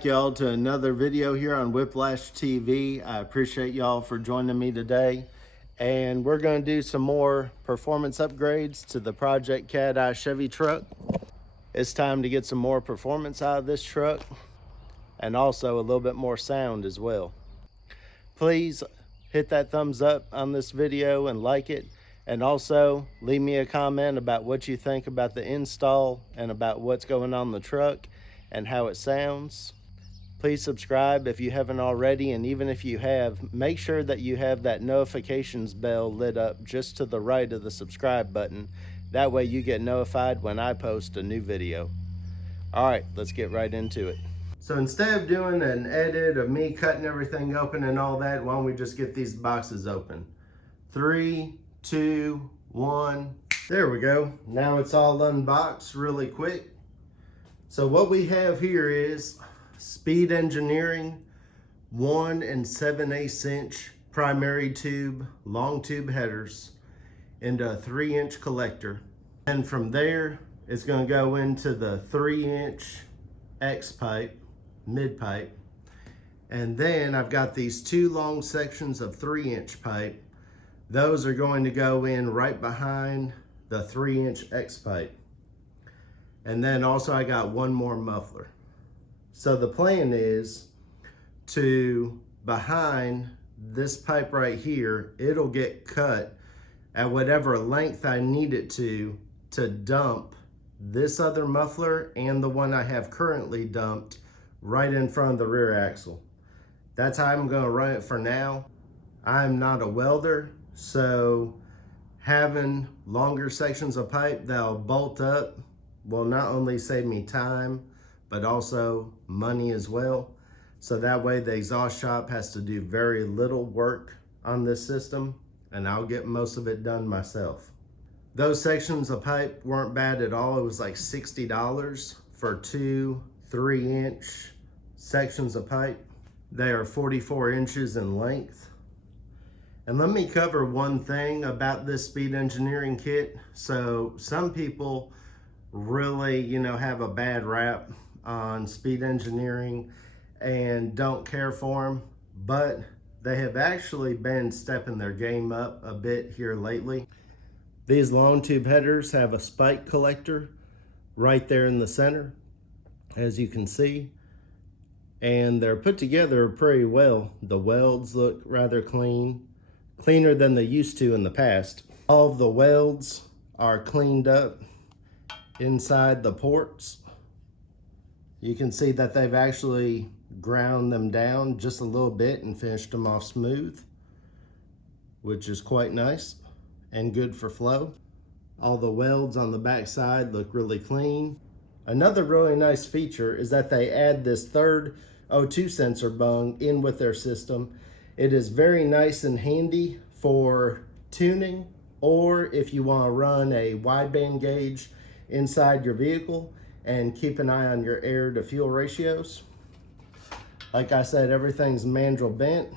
back, y'all, to another video here on Whiplash TV. I appreciate y'all for joining me today. And we're going to do some more performance upgrades to the Project Cat-Eye Chevy truck. It's time to get some more performance out of this truck and also a little bit more sound as well. Please hit that thumbs up on this video and like it. And also leave me a comment about what you think about the install and about what's going on in the truck and how it sounds. Please subscribe if you haven't already, and even if you have, make sure that you have that notifications bell lit up just to the right of the subscribe button. That way you get notified when I post a new video. All right, let's get right into it. So instead of doing an edit of me cutting everything open and all that, why don't we just get these boxes open? 3, 2, 1. There we go. Now it's all unboxed really quick. So what we have here is Speed Engineering 1 7/8 inch primary tube, long tube headers into a 3-inch collector. And from there, it's going to go into the 3-inch X pipe, mid pipe. And then I've got these 2 long sections of 3-inch pipe. Those are going to go in right behind the 3-inch X pipe. And then also I got one more muffler. So the plan is to, behind this pipe right here, it'll get cut at whatever length I need it to dump this other muffler and the one I have currently dumped right in front of the rear axle. That's how I'm going to run it for now. I'm not a welder, so having longer sections of pipe that'll bolt up will not only save me time, but also money as well. So that way the exhaust shop has to do very little work on this system, and I'll get most of it done myself. Those sections of pipe weren't bad at all. It was like $60 for 2 3-inch sections of pipe. They are 44 inches in length. And let me cover one thing about this Speed Engineering kit. So some people really, have a bad rap on Speed Engineering and don't care for them, but they have actually been stepping their game up a bit here lately. These long tube headers have a spike collector right there in the center, as you can see, and they're put together pretty well. The welds look rather clean, cleaner than they used to in the past. All of the welds are cleaned up inside the ports. You can see that they've actually ground them down just a little bit and finished them off smooth, which is quite nice and good for flow. All the welds on the back side look really clean. Another really nice feature is that they add this third O2 sensor bung in with their system. It is very nice and handy for tuning, or if you want to run a wideband gauge inside your vehicle and keep an eye on your air to fuel ratios. Like I said, everything's mandrel bent.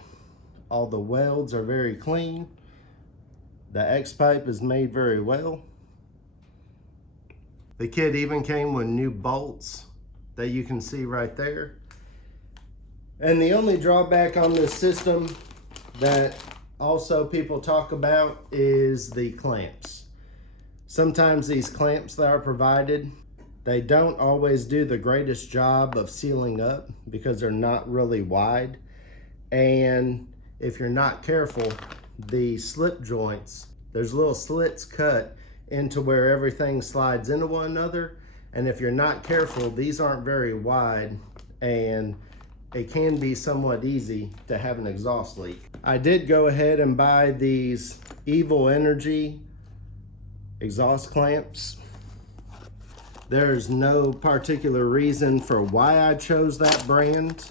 All the welds are very clean. The X pipe is made very well. The kit even came with new bolts that you can see right there. And the only drawback on this system that also people talk about is the clamps. Sometimes these clamps that are provided, they don't always do the greatest job of sealing up because they're not really wide. And if you're not careful, the slip joints, there's little slits cut into where everything slides into one another. And if you're not careful, these aren't very wide, and it can be somewhat easy to have an exhaust leak. I did go ahead and buy these Evil Energy exhaust clamps. There's no particular reason for why I chose that brand,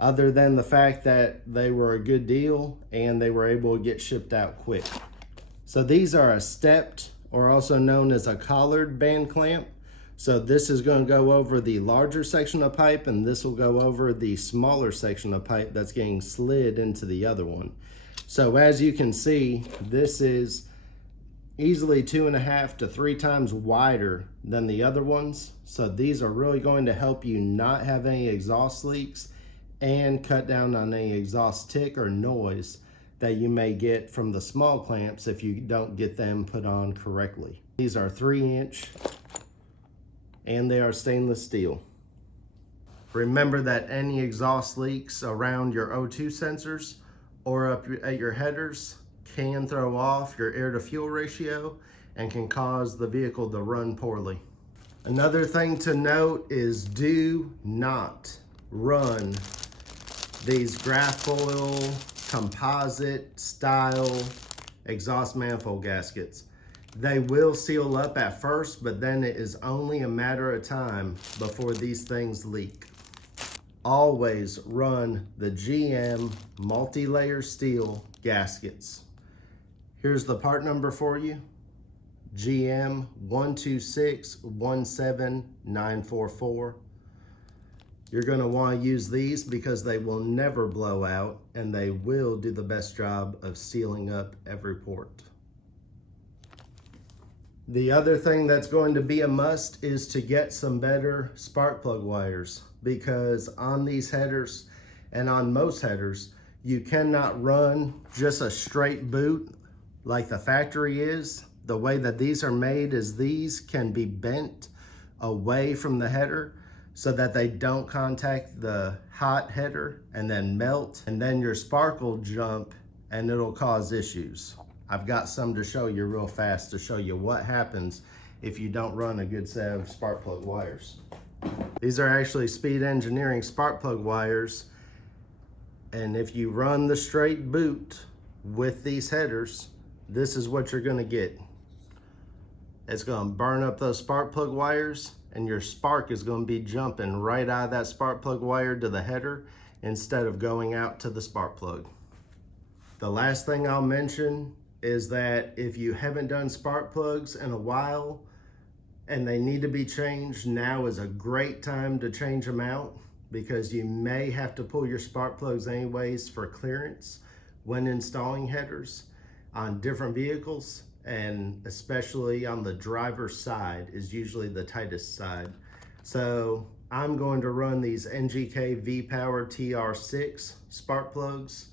other than the fact that they were a good deal and they were able to get shipped out quick. So these are a stepped, or also known as a collared band clamp. So this is going to go over the larger section of pipe, and this will go over the smaller section of pipe that's getting slid into the other one. So as you can see, this is easily 2.5 to 3 times wider than the other ones. So these are really going to help you not have any exhaust leaks and cut down on any exhaust tick or noise that you may get from the small clamps if you don't get them put on correctly. These are 3-inch and they are stainless steel. Remember that any exhaust leaks around your O2 sensors or up at your headers can throw off your air to fuel ratio and can cause the vehicle to run poorly. Another thing to note is do not run these graphfoil composite style exhaust manifold gaskets. They will seal up at first, but then it is only a matter of time before these things leak. Always run the GM multi-layer steel gaskets. Here's the part number for you. GM 12617944. You're going to want to use these because they will never blow out and they will do the best job of sealing up every port. The other thing that's going to be a must is to get some better spark plug wires, because on these headers and on most headers, you cannot run just a straight boot like the factory is. The way that these are made is these can be bent away from the header so that they don't contact the hot header and then melt, and then your spark will jump and it'll cause issues. I've got some to show you real fast to show you what happens if you don't run a good set of spark plug wires. These are actually Speed Engineering spark plug wires, and if you run the straight boot with these headers, this is what you're gonna get. It's gonna burn up those spark plug wires, and your spark is gonna be jumping right out of that spark plug wire to the header instead of going out to the spark plug. The last thing I'll mention is that if you haven't done spark plugs in a while and they need to be changed, now is a great time to change them out, because you may have to pull your spark plugs anyways for clearance when installing headers on different vehicles, and especially on the driver's side is usually the tightest side. So I'm going to run these Ngk V-Power TR6 spark plugs.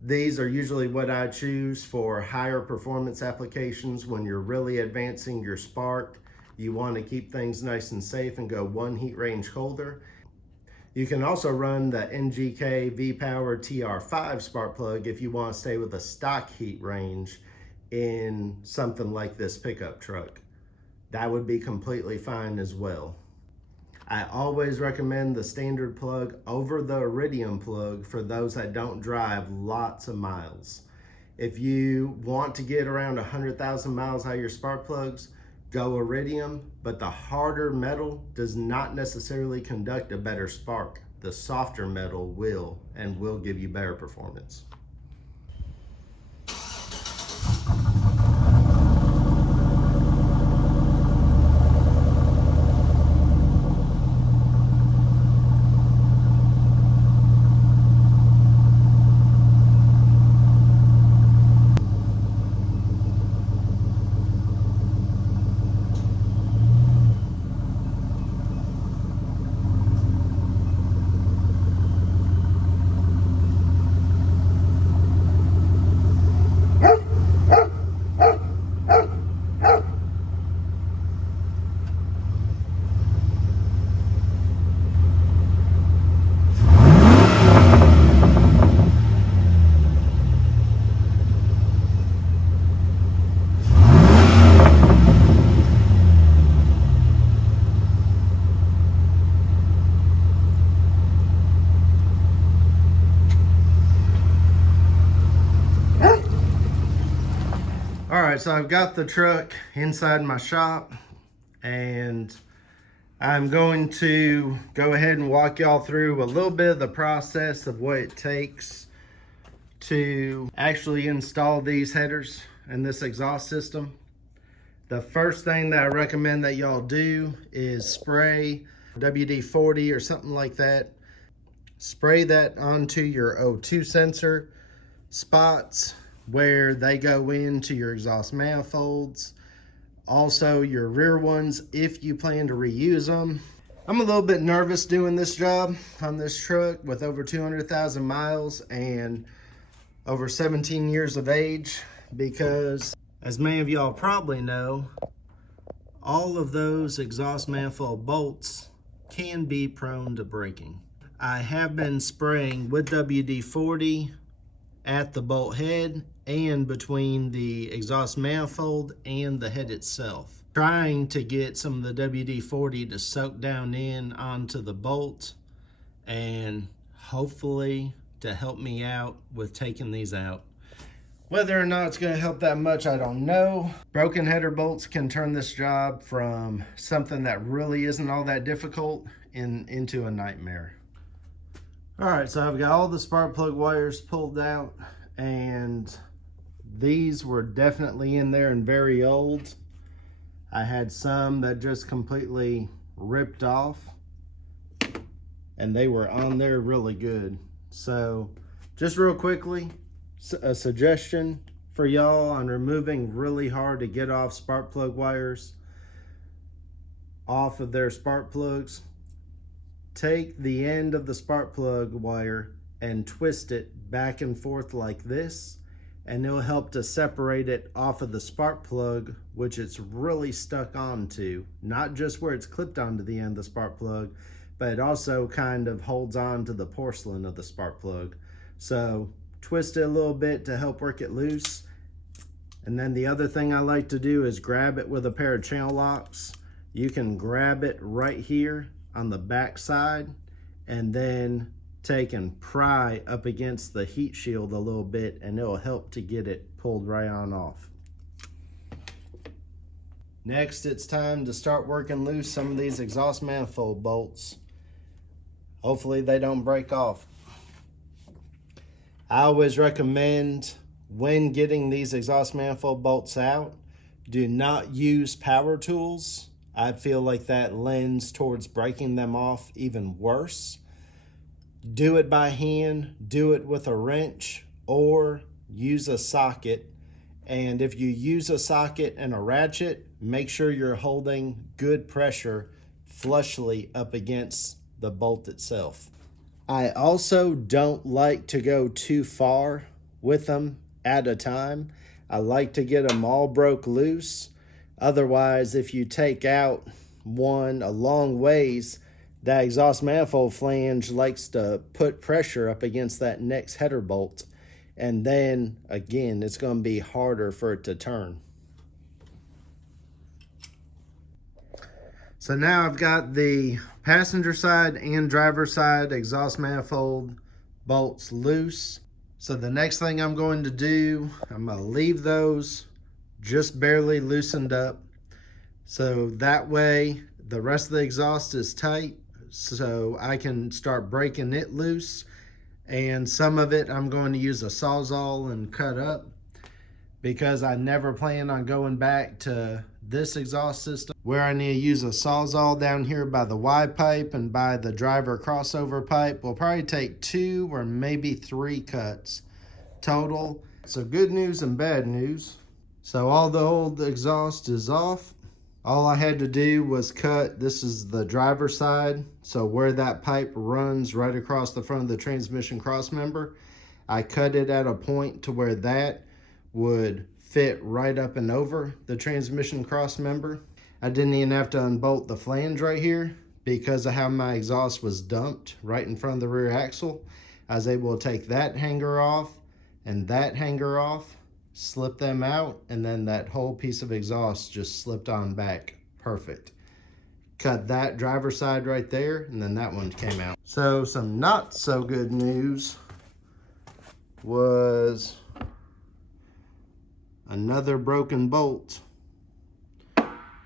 These are usually what I choose for higher performance applications. When you're really advancing your spark, you want to keep things nice and safe and go one heat range colder. You can also run the Ngk V-Power TR5 spark plug if you want to stay with a stock heat range in something like this pickup truck. That would be completely fine as well. I always recommend the standard plug over the Iridium plug for those that don't drive lots of miles. If you want to get around 100,000 miles out of your spark plugs, go Iridium, but the harder metal does not necessarily conduct a better spark. The softer metal will, and will give you better performance. All right, so I've got the truck inside my shop, and I'm going to go ahead and walk y'all through a little bit of the process of what it takes to actually install these headers and this exhaust system. The first thing that I recommend that y'all do is spray WD-40 or something like that. Spray that onto your O2 sensor spots where they go into your exhaust manifolds. Also your rear ones if you plan to reuse them. I'm a little bit nervous doing this job on this truck with over 200,000 miles and over 17 years of age, because as many of y'all probably know, all of those exhaust manifold bolts can be prone to breaking. I have been spraying with WD-40 at the bolt head and between the exhaust manifold and the head itself, trying to get some of the WD-40 to soak down in onto the bolt and hopefully to help me out with taking these out. Whether or not it's going to help that much, I don't know. Broken header bolts can turn this job from something that really isn't all that difficult into a nightmare. All right, so I've got all the spark plug wires pulled out, and these were definitely in there and very old. I had some that just completely ripped off, and they were on there really good. So just real quickly, a suggestion for y'all on removing really hard to get off spark plug wires off of their spark plugs. Take the end of the spark plug wire and twist it back and forth like this, and it'll help to separate it off of the spark plug, which it's really stuck onto. Not just where it's clipped onto the end of the spark plug, but it also kind of holds on to the porcelain of the spark plug. So twist it a little bit to help work it loose. And then the other thing I like to do is grab it with a pair of channel locks. You can grab it right here on the back side and then take and pry up against the heat shield a little bit, and it'll help to get it pulled right on off. Next, it's time to start working loose some of these exhaust manifold bolts. Hopefully they don't break off. I always recommend, when getting these exhaust manifold bolts out, do not use power tools. I feel like that lends towards breaking them off even worse. Do it by hand, do it with a wrench, or use a socket. And if you use a socket and a ratchet, make sure you're holding good pressure flushly up against the bolt itself. I also don't like to go too far with them at a time. I like to get them all broke loose. Otherwise, if you take out one a long ways, that exhaust manifold flange likes to put pressure up against that next header bolt. And then again, it's going to be harder for it to turn. So now I've got the passenger side and driver side exhaust manifold bolts loose. So the next thing I'm going to do, I'm going to leave those just barely loosened up. So that way the rest of the exhaust is tight, so I can start breaking it loose. And some of it I'm going to use a Sawzall and cut up, because I never plan on going back to this exhaust system where I need to use a Sawzall down here by the Y pipe and by the driver crossover pipe. Will probably take 2 or maybe 3 cuts total. So good news and bad news. So all the old exhaust is off. All I had to do was cut, this is the driver side, so where that pipe runs right across the front of the transmission crossmember, I cut it at a point to where that would fit right up and over the transmission crossmember. I didn't even have to unbolt the flange right here because of how my exhaust was dumped right in front of the rear axle. I was able to take that hanger off and that hanger off, slip them out, and then that whole piece of exhaust just slipped on back. Perfect. Cut that driver side right there, and then that one came out. So some not so good news was another broken bolt,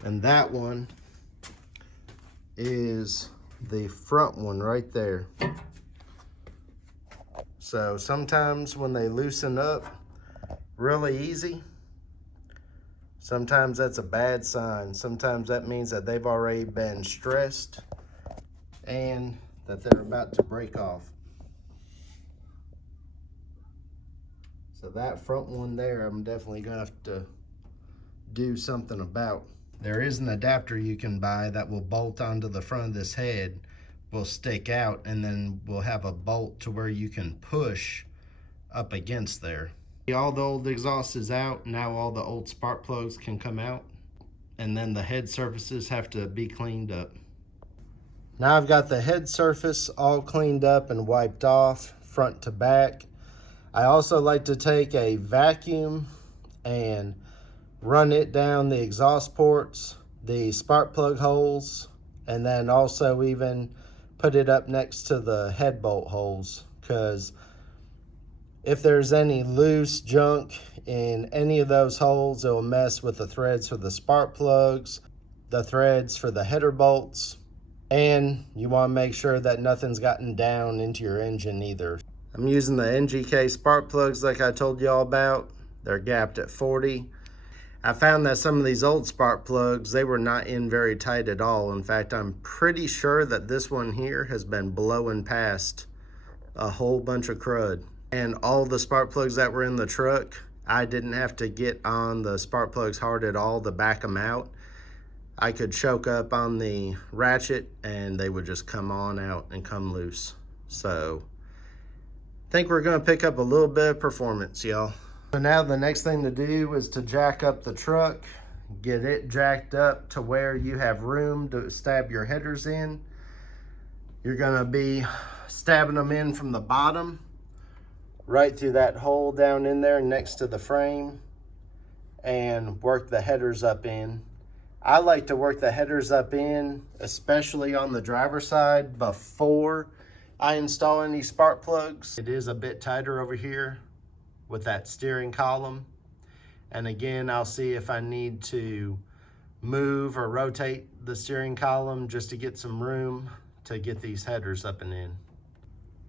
and that one is the front one right there. So sometimes when they loosen up really easy, sometimes that's a bad sign. Sometimes that means that they've already been stressed and that they're about to break off. So that front one there, I'm definitely gonna have to do something about. There is an adapter you can buy that will bolt onto the front of this head, will stick out, and then we'll have a bolt to where you can push up against there. All the old exhaust is out. Now all the old spark plugs can come out, and then the head surfaces have to be cleaned up. Now I've got the head surface all cleaned up and wiped off front to back. I also like to take a vacuum and run it down the exhaust ports, the spark plug holes, and then also even put it up next to the head bolt holes, because if there's any loose junk in any of those holes, it'll mess with the threads for the spark plugs, the threads for the header bolts, and you want to make sure that nothing's gotten down into your engine either. I'm using the Ngk Spark Plugs like I told you all about. They're gapped at 40. I found that some of these old spark plugs, they were not in very tight at all. In fact, I'm pretty sure that this one here has been blowing past a whole bunch of crud. And all the spark plugs that were in the truck, I didn't have to get on the spark plugs hard at all to back them out. I could choke up on the ratchet and they would just come on out and come loose. So I think we're gonna pick up a little bit of performance, y'all. So now the next thing to do is to jack up the truck, get it jacked up to where you have room to stab your headers in. You're gonna be stabbing them in from the bottom, right through that hole down in there next to the frame, and work the headers up in. I like to work the headers up in, especially on the driver's side, before I install any spark plugs. It is a bit tighter over here with that steering column. And again, I'll see if I need to move or rotate the steering column just to get some room to get these headers up and in.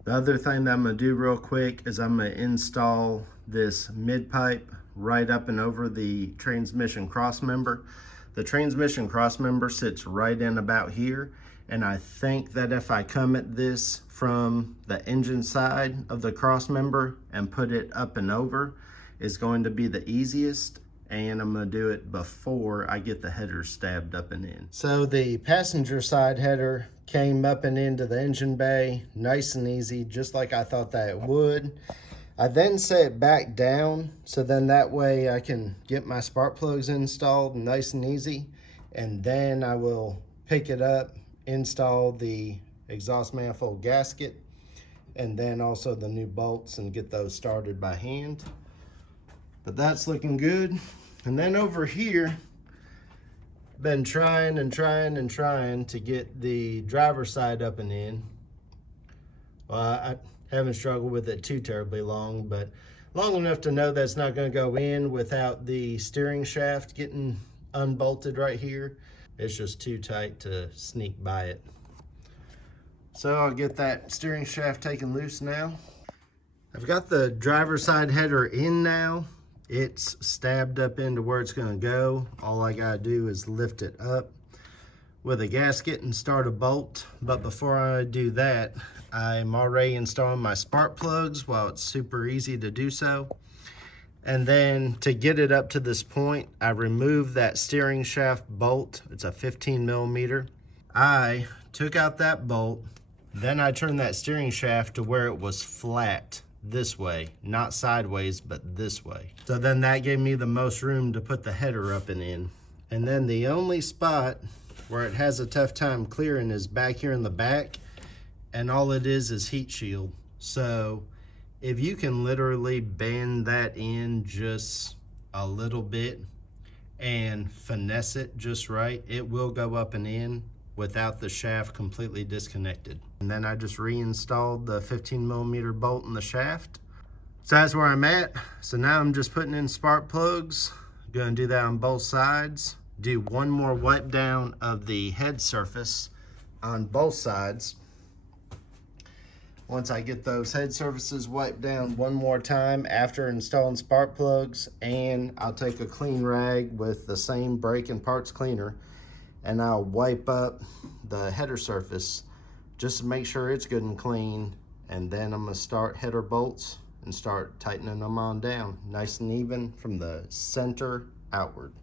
The other thing that I'm gonna do real quick is I'm gonna install this mid pipe right up and over the transmission crossmember. The transmission crossmember sits right in about here, and I think that if I come at this from the engine side of the crossmember and put it up and over, is going to be the easiest, and I'm gonna do it before I get the headers stabbed up and in. So the passenger side header came up and into the engine bay, nice and easy, just like I thought that it would. I then set it back down, so then that way I can get my spark plugs installed nice and easy, and then I will pick it up, install the exhaust manifold gasket, and then also the new bolts and get those started by hand. But that's looking good. And then over here, been trying to get the driver's side up and in. Well, I haven't struggled with it too terribly long, but long enough to know that's not going to go in without the steering shaft getting unbolted right here. It's just too tight to sneak by it. So I'll get that steering shaft taken loose now. I've got the driver's side header in now. It's stabbed up into where it's gonna go. All I gotta do is lift it up with a gasket and start a bolt. But before I do that, I'm already installing my spark plugs while it's super easy to do so. And then to get it up to this point, I removed that steering shaft bolt. It's a 15 millimeter. I took out that bolt, then I turned that steering shaft to where it was flat this way, not sideways, but this way. So then that gave me the most room to put the header up and in. And then the only spot where it has a tough time clearing is back here in the back, and all it is heat shield. So if you can literally bend that in just a little bit and finesse it just right, it will go up and in without the shaft completely disconnected. And then I just reinstalled the 15 millimeter bolt in the shaft. So that's where I'm at. So now I'm just putting in spark plugs. Gonna do that on both sides. Do one more wipe down of the head surface on both sides. Once I get those head surfaces wiped down one more time after installing spark plugs, and I'll take a clean rag with the same brake and parts cleaner, and I'll wipe up the header surface just to make sure it's good and clean. And then I'm gonna start header bolts and start tightening them on down, nice and even from the center outward.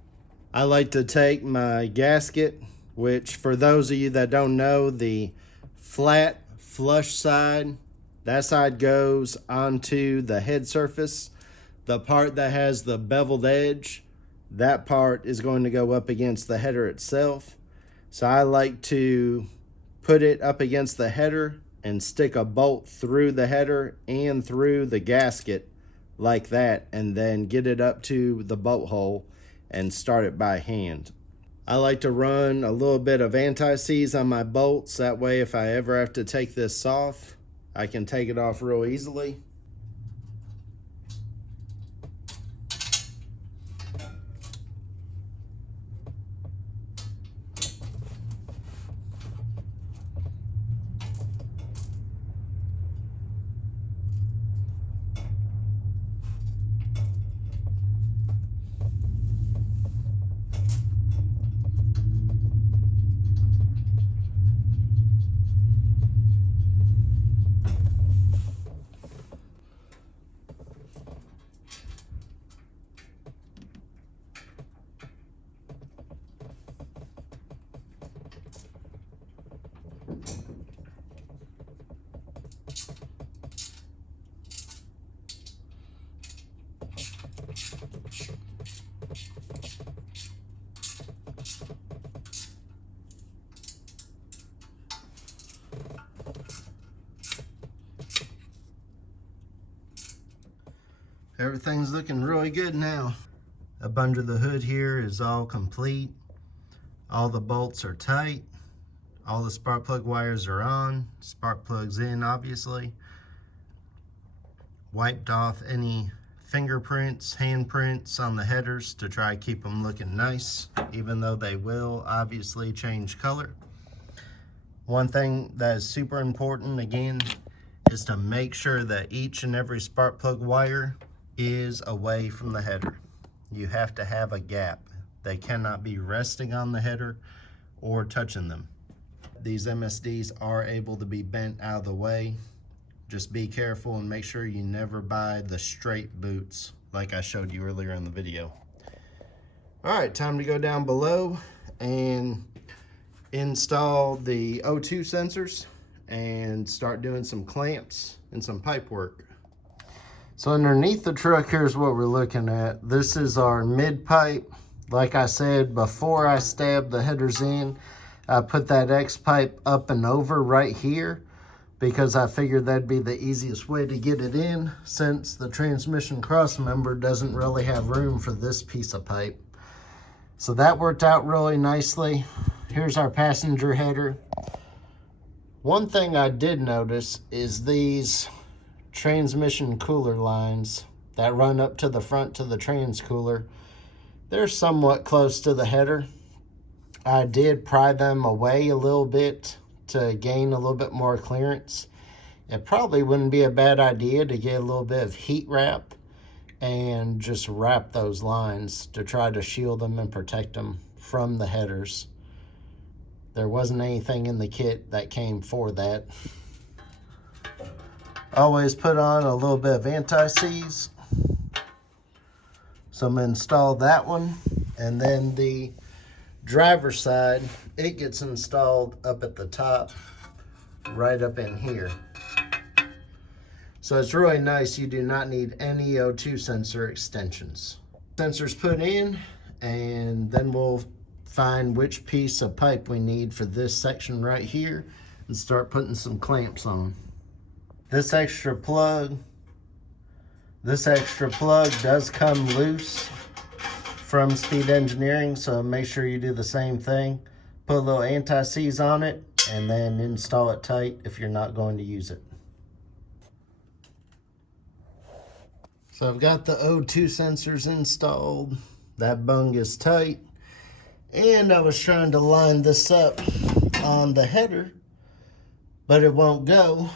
I like to take my gasket, which for those of you that don't know, the flat flush side, that side goes onto the head surface. The part that has the beveled edge, that part is going to go up against the header itself. So I like to put it up against the header and stick a bolt through the header and through the gasket like that, and then get it up to the bolt hole and start it by hand. I like to run a little bit of anti-seize on my bolts. That way if I ever have to take this off, I can take it off real easily. Everything's looking really good now. Up under the hood here is all complete. All the bolts are tight. All the spark plug wires are on. Spark plugs in, obviously. Wiped off any fingerprints, handprints on the headers to try to keep them looking nice, even though they will obviously change color. One thing that is super important, again, is to make sure that each and every spark plug wire is away from the header. You have to have a gap. They cannot be resting on the header or touching them. These MSDs are able to be bent out of the way. Just be careful and make sure you never buy the straight boots like I showed you earlier in the video. All right, time to go down below and install the O2 sensors and start doing some clamps and some pipe work. So underneath the truck, here's what we're looking at. This is our mid pipe. Like I said, before I stabbed the headers in, I put that X pipe up and over right here because I figured that'd be the easiest way to get it in, since the transmission crossmember doesn't really have room for this piece of pipe. So that worked out really nicely. Here's our passenger header. One thing I did notice is these transmission cooler lines that run up to the front to the trans cooler. They're somewhat close to the header. I did pry them away a little bit to gain a little bit more clearance. It probably wouldn't be a bad idea to get a little bit of heat wrap and just wrap those lines to try to shield them and protect them from the headers. There wasn't anything in the kit that came for that. Always put on a little bit of anti-seize. So I'm going to install that one. And then the driver's side, it gets installed up at the top, right up in here. So it's really nice. You do not need any O2 sensor extensions. Sensors put in, and then we'll find which piece of pipe we need for this section right here and start putting some clamps on. This extra plug does come loose from Speed Engineering, so make sure you do the same thing. Put a little anti-seize on it and then install it tight if you're not going to use it. So I've got the O2 sensors installed. That bung is tight. And I was trying to line this up on the header, but it won't go.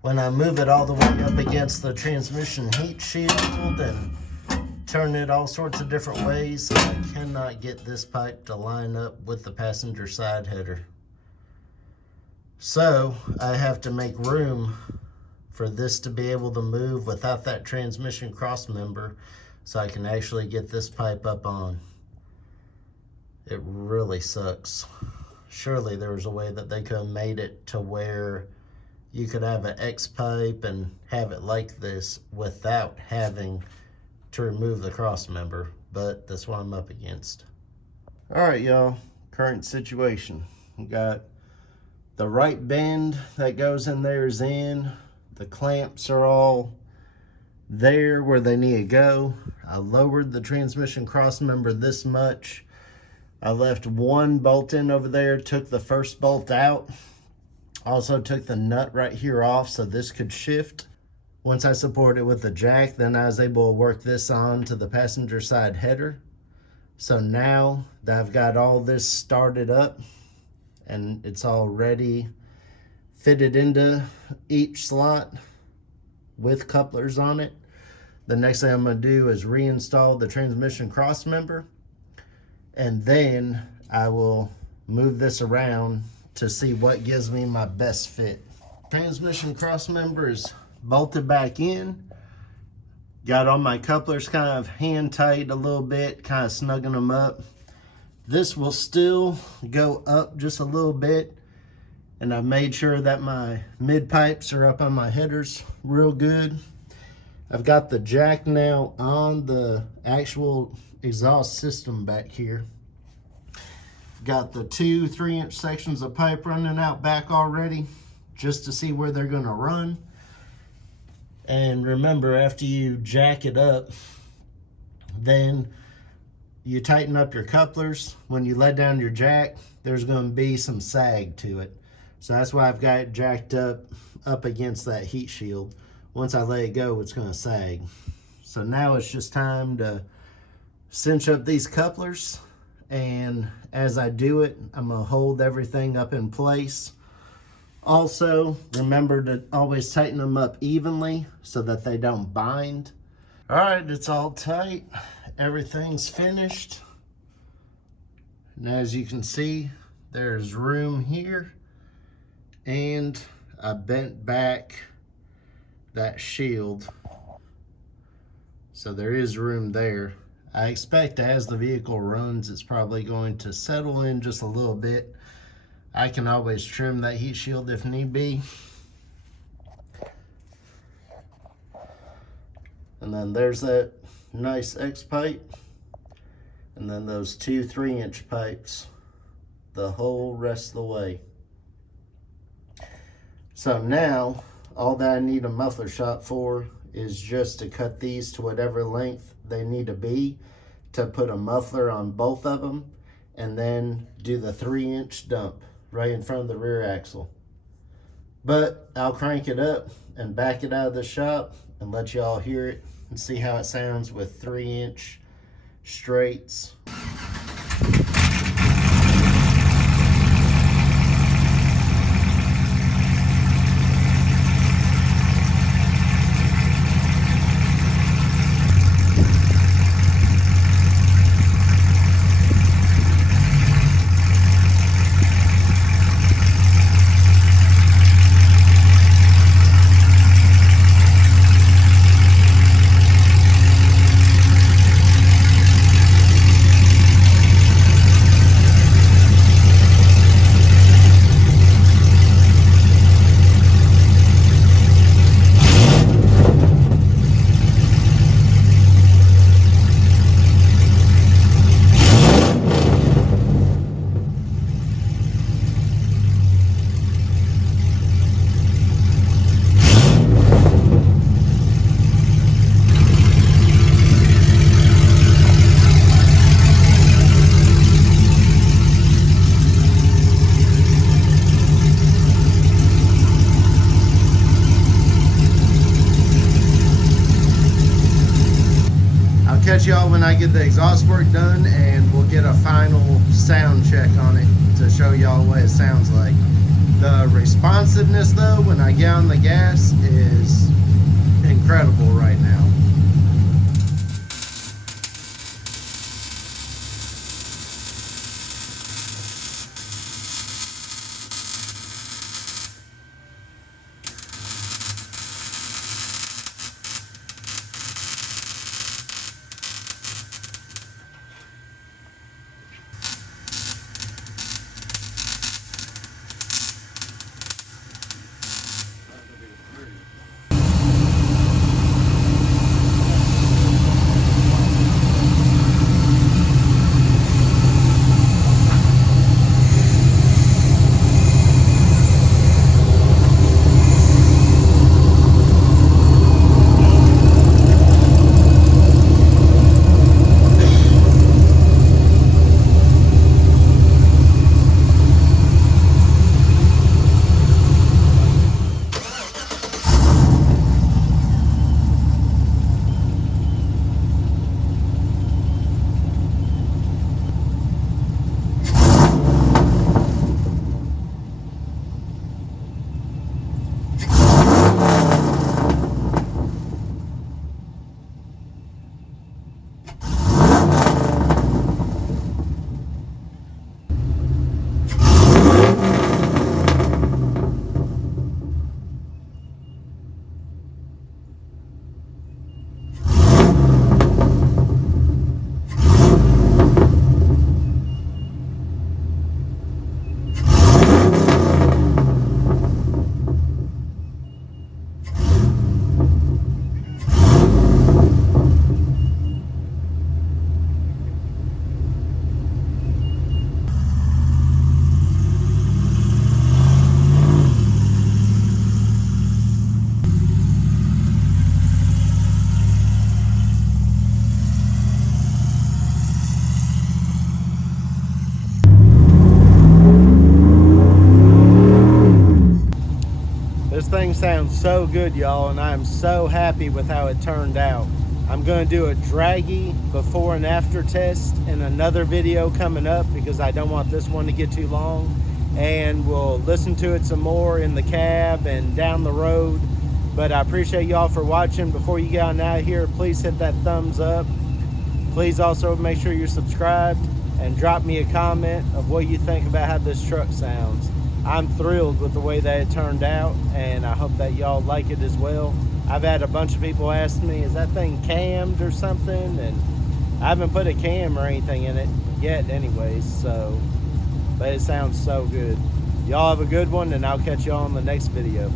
When I move it all the way up against the transmission heat shield and turn it all sorts of different ways, I cannot get this pipe to line up with the passenger side header. So I have to make room for this to be able to move without that transmission cross member, so I can actually get this pipe up on. It really sucks. Surely there was a way that they could have made it to where you could have an X pipe and have it like this without having to remove the cross member, but that's what I'm up against. All right, y'all, current situation. We got the right bend that goes in there is in. The clamps are all there where they need to go. I lowered the transmission cross member this much. I left one bolt in over there, took the first bolt out. Also took the nut right here off so this could shift. Once I supported it with the jack, then I was able to work this on to the passenger side header. So now that I've got all this started up and it's already fitted into each slot with couplers on it, the next thing I'm going to do is reinstall the transmission cross member, and then I will move this around to see what gives me my best fit. Transmission cross member is bolted back in. Got all my couplers kind of hand tight a little bit, kind of snugging them up. This will still go up just a little bit, and I've made sure that my mid pipes are up on my headers real good. I've got the jack now on the actual exhaust system back here. Got the 2 3-inch sections of pipe running out back already, just to see where they're gonna run. And remember, after you jack it up, then you tighten up your couplers. When you let down your jack, there's gonna be some sag to it. So that's why I've got it jacked up against that heat shield. Once I let it go, it's gonna sag. So now it's just time to cinch up these couplers. And as I do it, I'm gonna hold everything up in place. Also, remember to always tighten them up evenly so that they don't bind. All right, it's all tight. Everything's finished. And as you can see, there's room here. And I bent back that shield, so there is room there. I expect as the vehicle runs, it's probably going to settle in just a little bit. I can always trim that heat shield if need be. And then there's that nice X pipe. And then those 2 3-inch pipes the whole rest of the way. So now, all that I need a muffler shop for is just to cut these to whatever length they need to be to put a muffler on both of them, and then do the 3-inch dump right in front of the rear axle. But I'll crank it up and back it out of the shop and let y'all hear it and see how it sounds with 3-inch straights. Catch y'all when I get the exhaust work done, and we'll get a final sound check on it to show y'all what it sounds like. The responsiveness though, when I get on the gas, is incredible right now. sounds so good, y'all, and I am so happy with how it turned out. I'm going to do a draggy before and after test in another video coming up because I don't want this one to get too long. And we'll listen to it some more in the cab and down the road. But I appreciate y'all for watching. Before you get on out of here, please hit that thumbs up. Please also make sure you're subscribed and drop me a comment of what you think about how this truck sounds. I'm thrilled with the way that it turned out, and I hope that y'all like it as well. I've had a bunch of people ask me, is that thing cammed or something? And I haven't put a cam or anything in it yet anyways, so, but it sounds so good. Y'all have a good one, and I'll catch y'all in the next video.